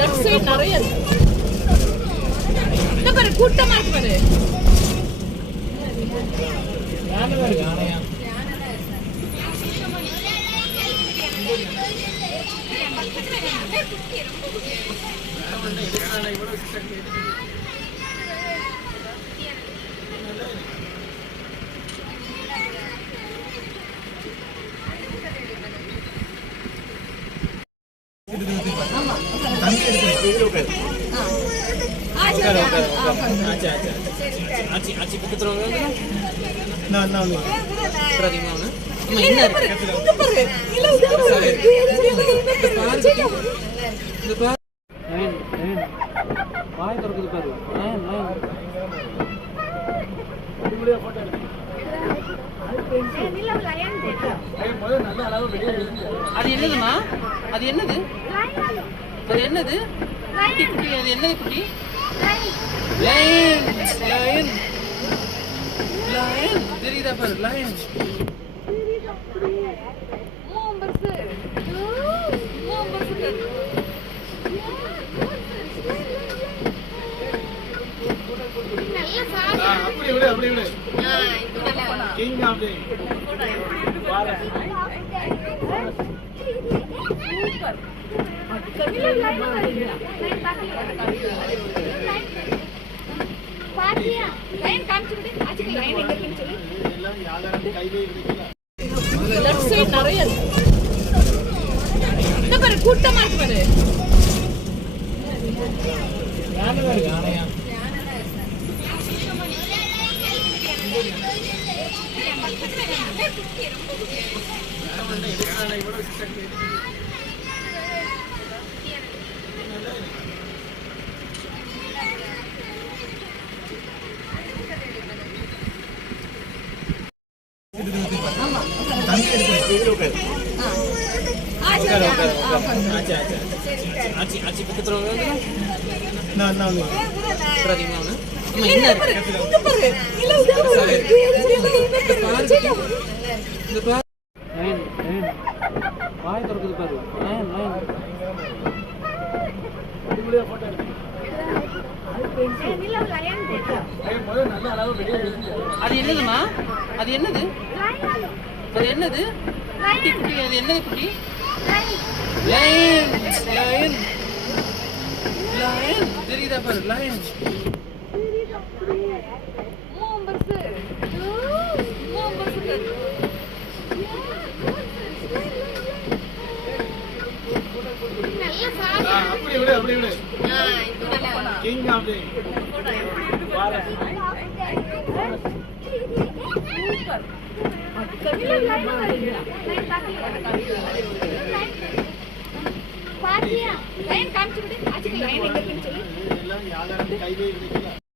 Left side நிறைய இந்த பாரு கூட்டமா இருக்கு பாரு. வாய் திறக்குது பாரு. அது என்னதுமா? அது என்னது? அது என்னது குட்டி குட்டி? அது என்னது குட்டி? லயன். லயன் லயன் தெரியுதா பாரு. லயன் அப்படி விடு அப்படி விடு. கிங் ஆஃப் தி வார லெஃப்ட் சைடு நிறைய இந்த பாரு கூட்டமா இருக்கு பாரு. வாய் திறக்குது பாரு. அது என்னதுமா? அது என்னது? அது என்னது குட்டி குட்டி? அது என்னது குட்டி? லயன். லயன் லயன் தெரியுதா பாரு. லயன் அப்படி விடு அப்படி விடு. கிங் ஆஃப் தி வார பாத்தியா லைன் காமிச்சு விடு. ஆச்சு லைன் எங்க இருக்குன்னு சொல்லு. எல்லாம் யாரும் கையிலே இருக்கு.